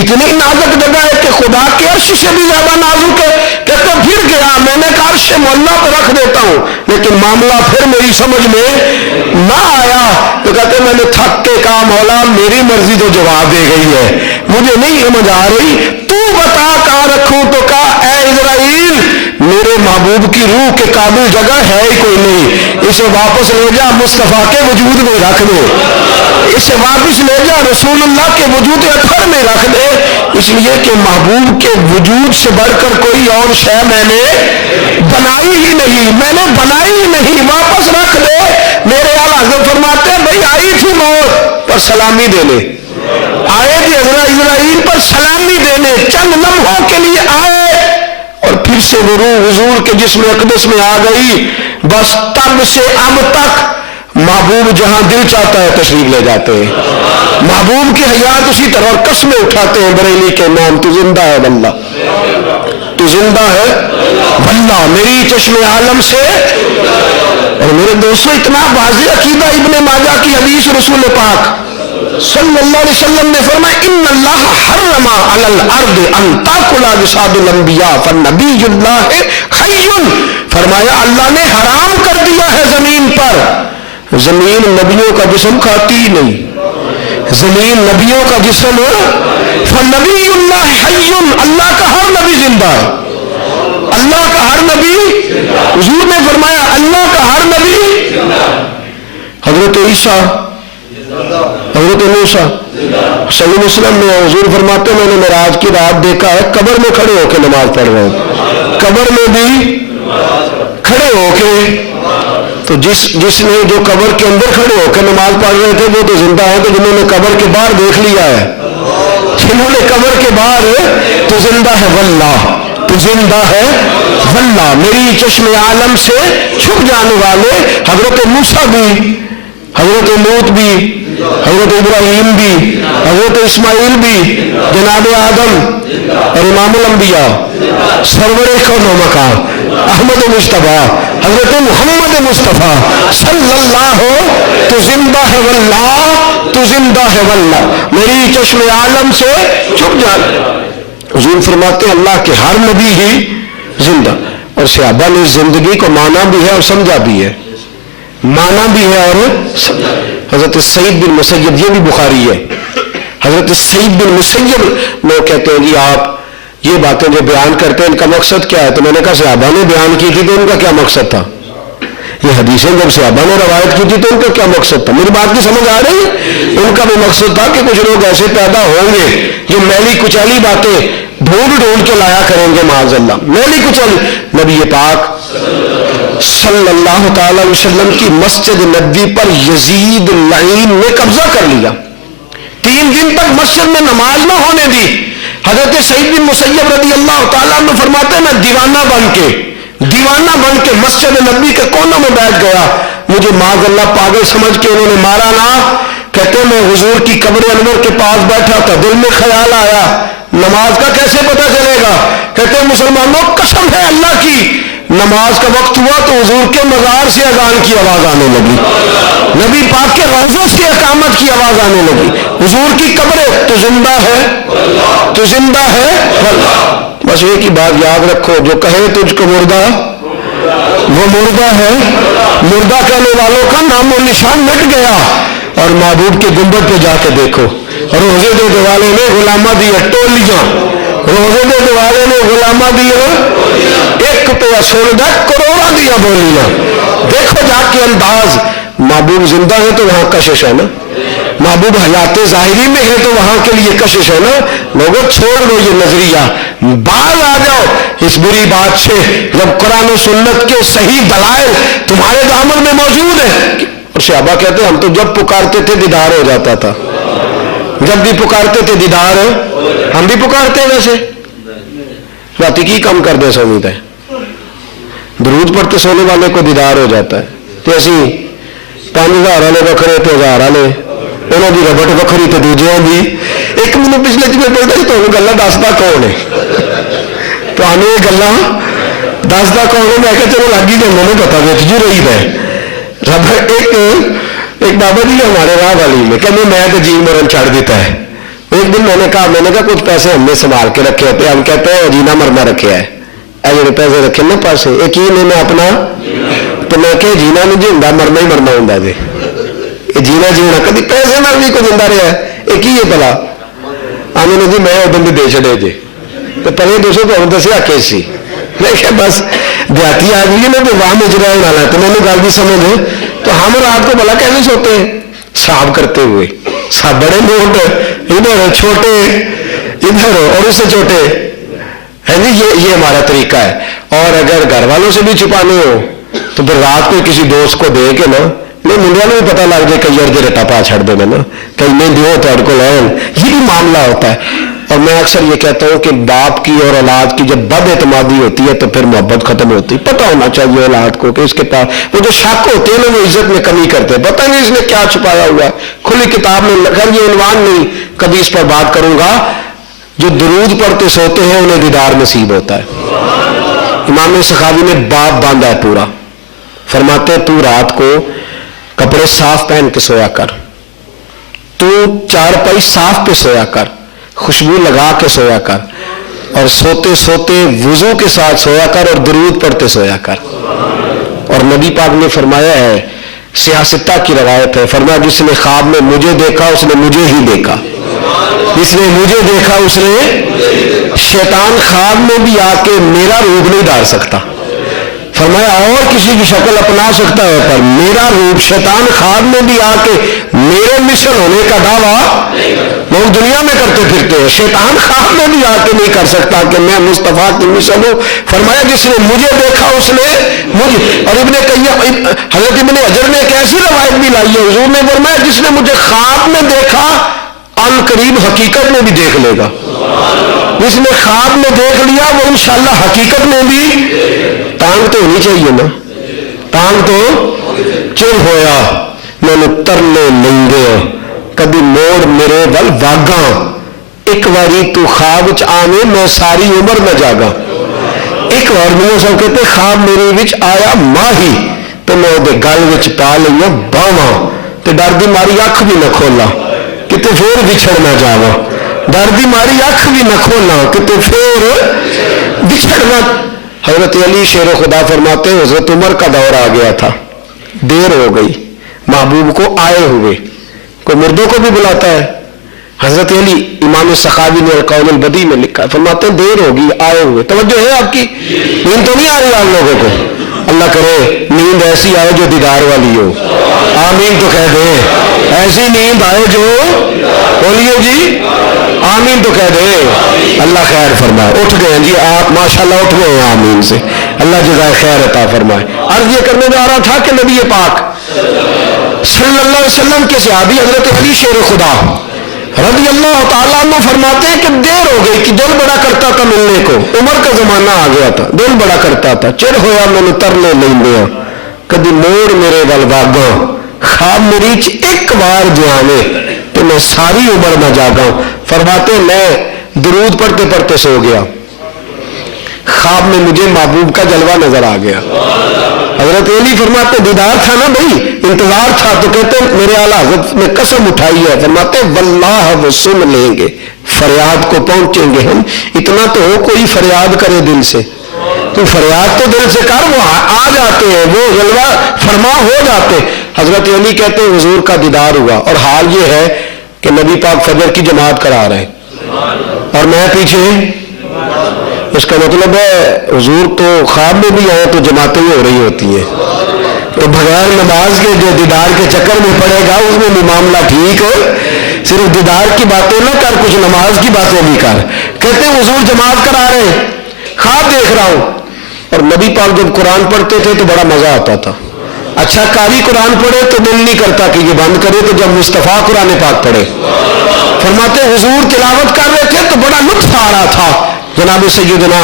اتنی نازک جگہ ہے کہ خدا کے عرش سے بھی زیادہ نازک ہے. کہتے پھر گیا, میں نے کہا عرش مولا پہ رکھ دیتا ہوں, لیکن معاملہ پھر میری سمجھ میں نہ آیا. تو کہتے میں نے تھک کے کہا مولا میری مرضی تو جواب دے گئی ہے, مجھے نہیں سمجھ آ رہی, تو بتا کہاں رکھوں. تو کہا اے اسرائیل میرے محبوب کی روح کے قابل جگہ ہے ہی کوئی نہیں, اسے واپس لے جا مصطفیٰ کے وجود میں رکھ دے, اسے واپس لے جا رسول اللہ کے وجود اطہر میں رکھ دے. اس لیے کہ محبوب کے وجود سے بڑھ کر کوئی اور شے میں نے بنائی ہی نہیں, میں نے بنائی ہی نہیں, واپس رکھ دے. میرے اعلیٰ حضرت فرماتے ہیں بھائی آئی تھی موت پر سلامی دینے, آئے تھے اسرائیل پر سلامی دینے, چند لمحوں کے لیے آئے اور پھر سے وہ روح حضور کے جسم اقدس میں آ گئی. بس تب سے اب تک محبوب جہاں دل چاہتا ہے تشریف لے جاتے ہیں. محبوب کی حیات اسی طرح اور قسمیں اٹھاتے ہیں بریلی کے امام, تو زندہ ہے واللہ, تو زندہ ہے واللہ میری چشم عالم سے. اور میرے دوستو اتنا واضح عقیدہ ابن ماجہ کی حدیث رسول پاک صلی اللہ علیہ وسلم نے فرمایا ان اللہ حرم علی الارض ان تاکل اجساد الانبیاء فالنبی اللہ حی. فرمایا اللہ نے حرام کر دیا ہے زمین پر, زمین نبیوں کا جسم کھاتی ہی نہیں, زمین نبیوں کا جسم, فالنبی اللہ حی, اللہ کا ہر نبی زندہ ہے, اللہ کا ہر نبی, حضور نے فرمایا اللہ کا ہر نبی, حضرت عیسیٰ, حضرت موسیٰ. صحیح مسلم میں حضور فرماتے میں نے معراج کی رات دیکھا ہے قبر میں کھڑے ہو کے نماز پڑھ رہے ہیں, قبر میں بھی کھڑے ہو کے. تو جس نے جو قبر کے اندر کھڑے ہو کے نماز پڑھ رہے تھے وہ تو زندہ ہے, تو جنہوں نے قبر کے باہر دیکھ لیا ہے, جنہوں نے قبر کے باہر, تو زندہ ہے واللہ, تو زندہ ہے واللہ میری چشم عالم سے چھپ جانے والے. حضرت موسیٰ بھی, حضرت لوط بھی, حضرت ابراہیم بھی, حضرت اسماعیل بھی, جناب آدم اور امام الانبیاء سرور کون و مکان احمد مصطفیٰ حضرت محمد مصطفیٰ صلی اللہ ہو, تو زندہ ہے واللہ, تو زندہ ہے واللہ میری چشم عالم سے چھپ جانے. حضور فرماتے ہیں اللہ کے ہر نبی ہی زندہ. اور صحابہ نے زندگی کو مانا بھی ہے اور سمجھا بھی ہے, مانا بھی ہے اور حضرت سعید بن مسیب, یہ بھی بخاری ہے, حضرت سعید بن مسیب لوگ کہتے ہیں جی آپ یہ باتیں جو بیان کرتے ہیں ان کا مقصد کیا ہے؟ تو میں نے کہا صحابہ نے بیان کی تھی تو ان کا کیا مقصد تھا؟ یہ حدیثیں جب صحابہ نے روایت کی تھی تو ان کا کیا مقصد تھا؟ میری بات کی سمجھ آ رہی ہے؟ ان کا بھی مقصد تھا کہ کچھ لوگ ایسے پیدا ہوں گے جو میلی کچیلی باتیں ڈھونڈ کے لایا کریں گے, معاذ اللہ میلی کچیلی. نبی پاک صلی اللہ تعالی وسلم کی مسجد نبوی پر یزید لعین نے قبضہ کر لیا, 3 دن تک مسجد میں نماز نہ ہونے دی. حضرت سعید بن مسیب رضی اللہ تعالیٰ عنہ فرماتے ہیں میں دیوانہ بن کے مسجد نبوی کے کونوں میں بیٹھ گیا, مجھے معاذ اللہ پاگل سمجھ کے انہوں نے مارا نہ. کہتے میں حضور کی قبر انور کے پاس بیٹھا تھا, دل میں خیال آیا نماز کا کیسے پتہ چلے گا؟ کہتے مسلمانوں قسم ہے اللہ کی, نماز کا وقت ہوا تو حضور کے مزار سے اذان کی آواز آنے لگی, نبی پاک کے روضے سے اقامت کی آواز آنے لگی. حضور کی قبر تو زندہ ہے, تو زندہ ہے. بس ایک ہی بات یاد رکھو, جو کہے تجھ کو مردہ وہ مردہ ہے, مردہ کہنے والوں کا نام و نشان مٹ گیا. اور محبوب کے گنبد پہ جا کے دیکھو, روزے دے والے نے غلامہ دیا ٹولیاں, روزے دے والے نے غلامہ دیا ایک پہ سن دے کروڑا دیا بولیاں. دیکھو جا کے انداز, محبوب زندہ ہے تو وہاں کشش ہے نا, محبوب حیات ظاہری میں ہے تو وہاں کے لیے کشش ہے نا. لوگوں چھوڑ دو یہ نظریہ, باز آ جاؤ اس بری بات سے جب قرآن و سنت کے صحیح دلائل تمہارے دامن میں موجود ہیں. اور صحابہ کہتے ہیں ہم تو جب پکارتے تھے دیدار ہو جاتا تھا, جب بھی پکارتے تھے دیدار, ہم بھی پکارتے ہیں ویسے, راتی کی کم کر دے سمجھتا ہے, درود پڑھتے سونے والے کو دیدار ہو جاتا ہے. تو ایسی 5000 والے رکھ رہے تھے 1000 والے انہوں کی ربٹ وکری تو دوجیاں دی ایک مجھے پچھلے جمعے بولتا سی تمہیں گلا دستا کون ہے تمہیں یہ گلا دستا کون ہے میں کہ چلو لگ ہی جائے میں پتا بچ جو رہی ہے ربٹ ایک بابا جی ہمارے راہ والی میں کہ میں تو جی مرن چھڑ دیتا ہے ایک دن میں نے کہا کچھ پیسے ہم نے سنبھال کے رکھے ہوتے ہم کہتے ہیں جینا مرنا رکھا ہے اے جڑے پیسے رکھے نا پاسے ایک ہی میں اپنا تو میں کہ جینا نہیں جی ہوں مرنا ہی مرنا ہوں جی یہ جینا جینا کبھی پیسے نال بھی کوئی زندہ رہا ہے یہ کی ہے بلا آنے نے جی میں ادھر بھی دے چڑے جی تو پہلے دوستوں تو ہم دسیا کیس سی میں کہ بس دیہاتی آ گئی نا تو وہاں مجرا والا تو میں نے گل بھی سمجھ تو ہم رات کو بلا کیسے سوتے ہیں صاف کرتے ہوئے سب بڑے نوٹ ادھر چھوٹے ادھر اور اس سے چھوٹے ہے جی یہ ہمارا طریقہ ہے اور اگر گھر والوں سے بھی چھپانے ہو تو پھر رات کو کسی دوست کو دے کے نا نہیں منڈیا میں بھی پتا لگ جائے کئی ارجے رٹا پا چھڑ دے نا کئی نہیں دیو تھوڑے کو لین یہ بھی معاملہ ہوتا ہے اور میں اکثر یہ کہتا ہوں کہ باپ کی اور اولاد کی جب بد اعتمادی ہوتی ہے تو پھر محبت ختم ہوتی ہے پتہ ہونا چاہیے اولاد کو کہ اس کے پاس وہ جو شک ہوتے ہیں نا وہ عزت میں کمی کرتے ہیں پتہ نہیں اس نے کیا چھپایا ہوا ہے کھلی کتاب میں خیر یہ عنوان نہیں کبھی اس پر بات کروں گا جو درود پڑھتے سوتے ہیں انہیں دیدار نصیب ہوتا ہے امام سخاوی نے باب باندھا ہے پورا فرماتے ہیں تو رات کو کپڑے صاف پہن کے سویا کر تو چارپائی صاف پہ سویا کر خوشبو لگا کے سویا کر اور سوتے سوتے وضو کے ساتھ سویا کر اور درود پڑھتے سویا کر اور نبی پاک نے فرمایا ہے سیاستہ کی روایت ہے فرمایا جس نے خواب میں مجھے دیکھا اس نے مجھے ہی دیکھا جس نے مجھے دیکھا اس نے شیطان خواب میں بھی آ کے میرا روپ نہیں ڈال سکتا فرمایا اور کسی کی شکل اپنا سکتا ہے پر میرا روپ شیطان خواب میں بھی آ کے میرے مثل ہونے کا دعویٰ لوگ دنیا میں کرتے پھرتے ہیں شیطان خواب میں بھی آ کے نہیں کر سکتا کہ میں مصطفیٰ کی مثل ہوں فرمایا جس نے مجھے دیکھا اس نے مجھے اور ابن قیم حضرت ابن حجر نے ایک ایسی روایت بھی لائی ہے حضور نے فرمایا جس نے مجھے خواب میں دیکھا ان قریب حقیقت میں بھی دیکھ لے گا جس نے خواب میں دیکھ لیا وہ انشاءاللہ حقیقت میں بھی ٹانگ تو ہونی چاہیے نا ٹانگ تو چل ہویا میں نے ترلے لیں کبھی موڑ میرے ول واگاں ایک واری تو خواب آنے میں ساری عمر نہ جاگا ایک بار میں سب کہتے خواب میرے وچ آیا ماہی تو میں وہ گل وچ پا لیا باواں تو ڈر دی ماری اکھ بھی نہ کھولا کتے پھر بچھڑ نہ جاوا ڈر دی ماری اکھ بھی نہ کھولا کتے پھر بچھڑ نہ حضرت علی شیر خدا فرماتے ہیں حضرت عمر کا دور آ گیا تھا دیر ہو گئی محبوب کو آئے ہوئے کوئی مردوں کو بھی بلاتا ہے حضرت علی امام سخاوی نے القول البدی میں لکھا فرماتے ہیں دیر ہوگی آئے ہوئے توجہ ہے آپ کی نیند تو نہیں آ رہی آپ لوگوں کو اللہ کرے نیند ایسی آئے جو دیدار والی ہو آمین تو کہہ دیں ایسی نیند آئے جو بولیے جی آمین تو کہہ دیں اللہ خیر فرمائے اٹھ گئے جی آپ ماشاءاللہ اٹھ گئے ہیں آمین سے اللہ جزائے خیر عطا فرمائے عرض یہ کرنے جا رہا تھا کہ نبی پاک صلی اللہ علیہ وسلم کے صحابی حضرت علی شیر خدا رضی اللہ تعالیٰ عنہ فرماتے ہیں کہ دیر ہو گئی کہ دل بڑا کرتا تھا ملنے کو عمر کا زمانہ آ گیا تھا دل بڑا کرتا تھا چر ہویا میں نے ترلے نہیں دیا کدی موڑ میرے ول واگاں خواب میری ایک بار جو آنے تو میں ساری عمر نہ جاگا فرماتے میں درود پڑھتے پڑھتے سو گیا خواب میں مجھے محبوب کا جلوہ نظر آ گیا حضرت علی فرماتے دیدار تھا نا بھائی انتظار تھا تو کہتے میرے اعلیٰ حضرت نے قسم اٹھائی ہے فرماتے واللہ وہ سن لیں گے فریاد کو پہنچیں گے ہم اتنا تو ہو کوئی فریاد کرے دل سے تو فریاد تو دل سے کر وہ آ جاتے ہیں وہ جلوہ فرما ہو جاتے حضرت علی کہتے ہیں حضور کا دیدار ہوا اور حال یہ ہے کہ نبی پاک فجر کی جماعت کرا رہے اور میں پیچھے اس کا مطلب ہے حضور تو خواب میں بھی آئے تو جماعتیں ہو رہی ہوتی ہیں تو بغیر نماز کے جو دیدار کے چکر میں پڑے گا اس میں بھی معاملہ ٹھیک ہو صرف دیدار کی باتیں نہ کر کچھ نماز کی باتیں بھی کر کہتے ہیں حضور جماعت کرا رہے خواب دیکھ رہا ہوں اور نبی پاک جب قرآن پڑھتے تھے تو بڑا مزہ آتا تھا اچھا قاری قرآن پڑھے تو دل نہیں کرتا کہ یہ بند کرے تو جب مصطفیٰ قرآن پاک پڑھے فرماتے حضور تلاوت کر رہے تھے تو بڑا لطف آ رہا تھا جناب سیدنا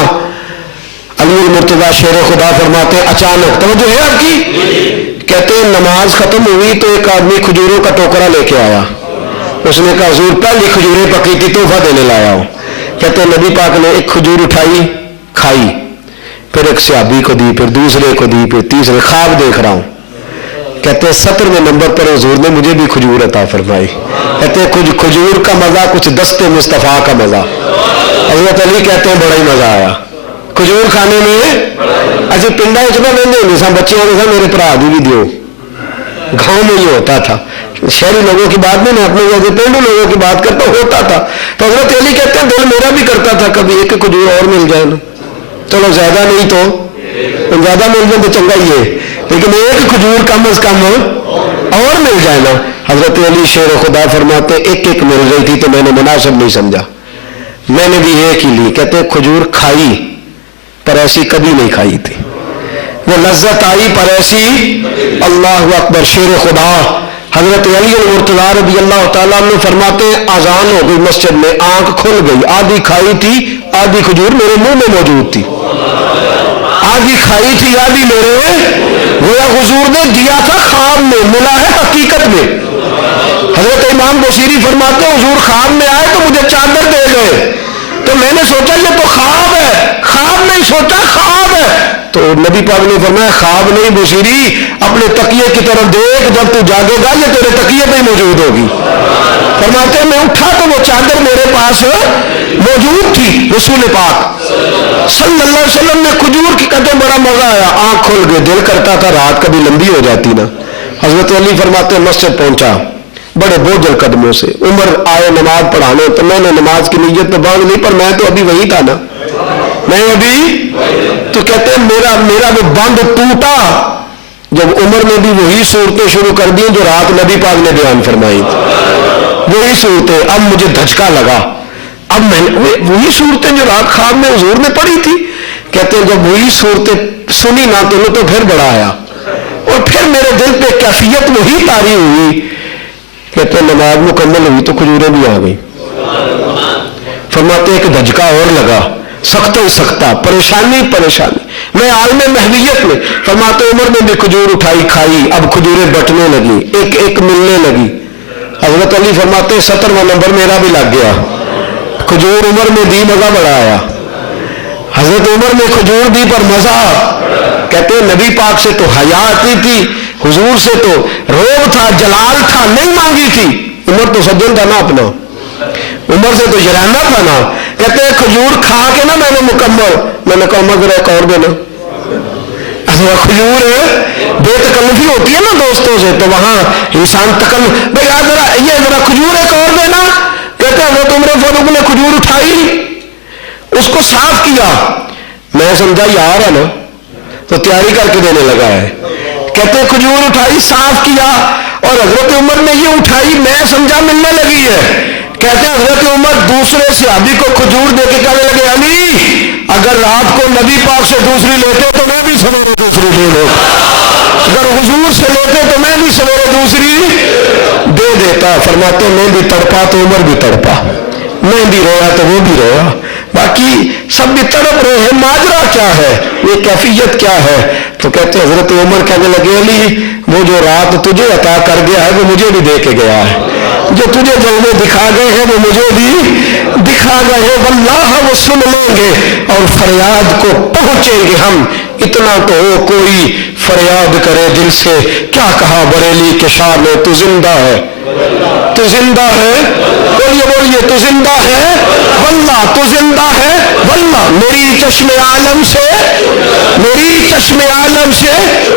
علی المرتضیٰ شیر خدا فرماتے اچانک توجہ ہے آپ کی کہتے ہیں نماز ختم ہوئی تو ایک آدمی کھجوروں کا ٹوکرا لے کے آیا اس نے کہا حضور پہلی کھجوریں پکی تھی تحفہ دینے لایا ہوں. کہتے ہیں نبی پاک نے ایک کھجور اٹھائی کھائی, پھر ایک صحابی کو دی, پھر دوسرے کو دی, پھر تیسرے. خواب دیکھ رہا ہوں. کہتے ہیں 17ویں نمبر پر حضور نے مجھے بھی کھجور عطا فرمائی. کہتے ہیں کچھ کھجور کا مزہ, کچھ دست مصطفیٰ کا مزہ. حضرت علی کہتے ہیں بڑا ہی مزہ آیا کھجور کھانے میں. اچھا پنڈا اتنا لیندے نہیں سا بچیاں نے سا میرے برا دی بھی دیو. گاؤں میں یہ ہوتا تھا, شہری لوگوں کی بات نہیں, میں اپنے جیسے پینڈو لوگوں کی بات کرتا ہوتا تھا. تو حضرت علی کہتے ہیں دل میرا بھی کرتا تھا کبھی ایک کھجور اور مل جائے نا, چلو زیادہ نہیں تو زیادہ مل جائے تو چنگا ہی ہے, لیکن ایک کھجور کم از کم اور مل جائے نا. حضرت علی شیر خدا فرماتے ایک ایک مل رہی تھی تو میں نے مناسب نہیں سمجھا, میں نے بھی ایک ہی لی. کہتے کھجور کھائی پر ایسی کبھی نہیں کھائی تھی, وہ لذت آئی پر ایسی. اللہ اکبر, شیر خدا. حضرت علی المرتضیٰ رضی اللہ تعالیٰ عنہ فرماتے ہیں اذان ہو گئی مسجد میں, آنکھ کھل گئی, آدھی کھائی تھی آدھی کھجور میرے منہ میں موجود تھی. آدھی کھائی تھی آدھی میرے, گویا حضور نے دیا تھا خواب میں, ملا ہے حقیقت میں. حضرت امام بصیری فرماتے ہیں حضور خواب میں آئے تو مجھے چادر دے گئے, تو میں نے سوچا یہ تو خواب ہے, خواب نہیں سوچا خواب ہے. تو نبی پاک نے فرمایا خواب نہیں بصیری, اپنے تکیے کی طرف دیکھ, جب تو جاگے گا یہ تیرے تکیے پہ ہی موجود ہوگی. فرماتے ہیں میں اٹھا تو وہ چادر میرے پاس موجود تھی. رسول پاک صلی اللہ علیہ وسلم نے کھجور کی کہتے بڑا مزہ آیا, آنکھ کھل گئے, دل کرتا تھا رات کبھی لمبی ہو جاتی نا. حضرت علی فرماتے ہیں مسجد پہنچا بڑے بوجھل قدموں سے, عمر آئے نماز پڑھانے, تو میں نے نماز کی نیت تو باندھ لی پر میں تو ابھی وہی تھا نا, میں ابھی. تو کہتے ہیں میرا وہ بند ٹوٹا جب عمر نے بھی وہی صورتیں شروع کر دی جو رات نبی پاک نے بیان فرمائی تھی, وہی صورتیں. اب مجھے دھچکا لگا, اب میں وہی صورتیں جو رات خواب میں حضور نے پڑھی تھی. کہتے ہیں جب وہی صورتیں سنی نا تو پھر بڑا آیا, اور پھر میرے دل پہ کیفیت وہی طاری ہوئی. کہتے ہیں نماز مکمل ہوئی تو کھجوریں بھی آ گئی. فرماتے ایک دھچکا اور لگا, سخت ہی سختا, پریشانی. میں عالم محویت میں. فرماتے عمر نے بھی کھجور اٹھائی کھائی, اب کھجوریں بٹنے لگی, ایک ایک ملنے لگی. حضرت علی فرماتے 17واں نمبر میرا بھی لگ گیا. کھجور عمر میں دی, مزہ بڑا آیا. حضرت عمر نے کھجور دی پر مزہ. کہتے ہیں نبی پاک سے تو حیا آتی تھی, حضور سے تو روب تھا, جلال تھا, نہیں مانگی تھی. عمر تو سجن تھا نا اپنا, عمر سے تو جرانہ تھا نا. کہتے ہیں کھجور کھا کے نا میں نے مکمل, میں نے کہا عمر ذرا ایک اور دینا. کھجور بے تکلفی ہوتی ہے نا دوستوں سے, تو وہاں انسان بھائی ذرا کھجور ایک اور دینا. کہتے ہیں حضرت عمر فاروق نے کھجور اٹھائی, اس کو صاف کیا. میں سمجھا یار ہے نا, تو تیاری کر کے دینے لگا ہے. کہتے ہیں کھجور اٹھائی, صاف کیا, اور حضرت عمر نے یہ اٹھائی, میں سمجھا ملنے لگی ہے. کہتے ہیں حضرت عمر دوسرے صحابی کو کھجور دے کے کہنے لگے علی اگر رات کو نبی پاک سے دوسری لیتے تو میں بھی سویرے دوسری لے لو, اگر حضور سے لیتے تو میں بھی سویرے دوسری دے دیتا. فرماتے میں بھی تڑپا تو عمر بھی تڑپا, میں بھی رویا تو وہ بھی رویا, باقی سب بھی تڑپ رہے ہیں. ماجرا کیا ہے, یہ کیفیت کیا ہے؟ تو کہتے حضرت عمر کہنے لگے علی وہ جو رات تجھے عطا کر گیا ہے وہ مجھے بھی دے کے گیا ہے, جو تجھے جلوے دکھا گئے ہیں وہ مجھے بھی دکھا گئے ہیں. واللہ وہ سن لیں گے اور فریاد کو پہنچیں گے ہم. اتنا تو ہو کوئی فریاد کرے دل سے, کیا کہا بریلی کے شاہ نے, تو زندہ ہے, تو زندہ ہے, بولیے تو زندہ ہے, واللہ تو زندہ ہے, واللہ میری چشم عالم سے, میری چشم عالم سے.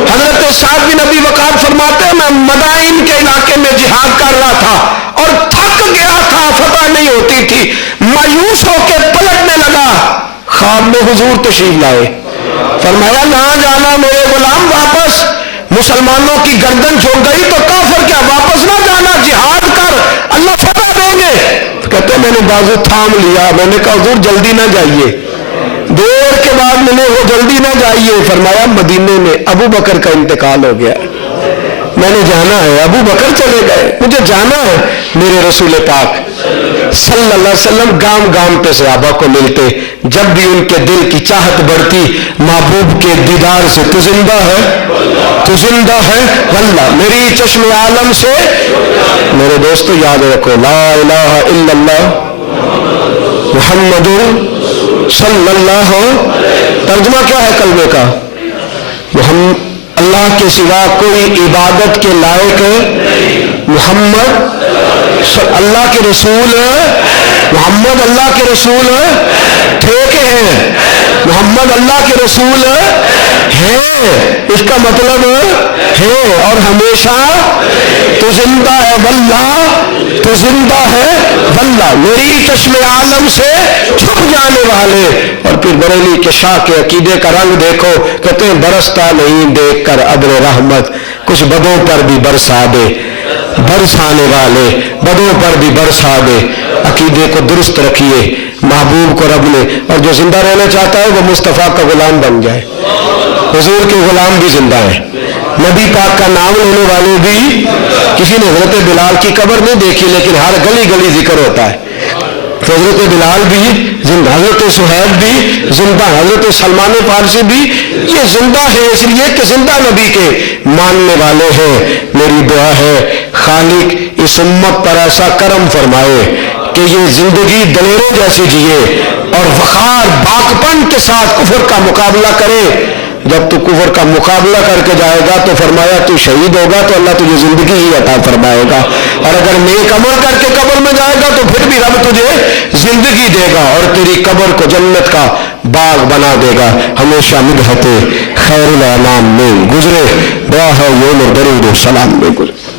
حضرت سعد بن ابی وقاص فرماتے ہیں میں مدائن کے علاقے میں جہاد کر رہا تھا اور تھک گیا تھا, فتح نہیں ہوتی تھی, مایوس ہو کے پلٹنے لگا. خواب میں حضور تشریف لائے, فرمایا نہ جانا میرے غلام, واپس مسلمانوں کی گردن چھوڑ گئی تو کافر کیا, واپس نہ جانا, جہاد کر, اللہ فتح دیں گے. کہتے میں نے بازو تھام لیا, میں نے کہا حضور جلدی نہ جائیے. دیر کے بعد میں نے وہ جلدی نہ جائیے. فرمایا مدینے میں ابو بکر کا انتقال ہو گیا, میں نے جانا ہے, ابو بکر چلے گئے, مجھے جانا ہے. میرے رسول پاک صلی اللہ علیہ وسلم گام گام پہ صحابہ کو ملتے, جب بھی ان کے دل کی چاہت بڑھتی محبوب کے دیدار سے, تو زندہ ہے, تو زندہ ہے, واللہ میری چشم عالم سے, میرے دوستو یاد رکھو، لا الہ الا اللہ محمد صلی اللہ، ترجمہ کیا ہے کلمے کا؟ اللہ کے سوا کوئی عبادت کے لائق محمد اللہ کے رسول، محمد اللہ کے رسول تھے کہ ہیں؟ محمد اللہ کے رسول ہے، اس کا مطلب ہے اور ہمیشہ تو زندہ ہے واللہ، تو زندہ ہے واللہ، میری چشم عالم سے چھپ جانے والے۔ اور پھر بریلی کے شاہ کے عقیدے کا رنگ دیکھو، کہتے ہیں برستا نہیں دیکھ کر ابر رحمت، کچھ بدوں پر بھی برسا دے، برسانے والے بدوں پر بھی برسا دے۔ عقیدے کو درست رکھیے، محبوب کو رب نے، اور جو زندہ رہنا چاہتا ہے وہ مصطفیٰ کا غلام بن جائے۔ حضور کے غلام بھی زندہ ہیں، نبی پاک کا نام لینے والے بھی، کسی نے حضرت بلال کی قبر نہیں دیکھی لیکن ہر گلی گلی ذکر ہوتا ہے، تو حضرت بلال بھی زندہ، حضرت صہیب بھی زندہ، حضرت سلمان فارسی بھی یہ زندہ ہے اس لیے کہ زندہ نبی کے ماننے والے ہیں۔ میری دعا ہے خالق اس امت پر ایسا کرم فرمائے کہ یہ زندگی دلیروں جیسی جیے اور وقار باکپن کے ساتھ کفر کا مقابلہ کرے۔ جب تو کفر کا مقابلہ کر کے جائے گا تو فرمایا تو شہید ہوگا تو اللہ تجھے زندگی ہی عطا فرمائے گا، اور اگر نیک عمل کر کے قبر میں جائے گا تو پھر بھی رب تجھے زندگی دے گا اور تیری قبر کو جنت کا باغ بنا دے گا۔ ہمیشہ مدحت خیر الانام میں گزرے، دعا ہے یوم درود و سلام میں گزرے۔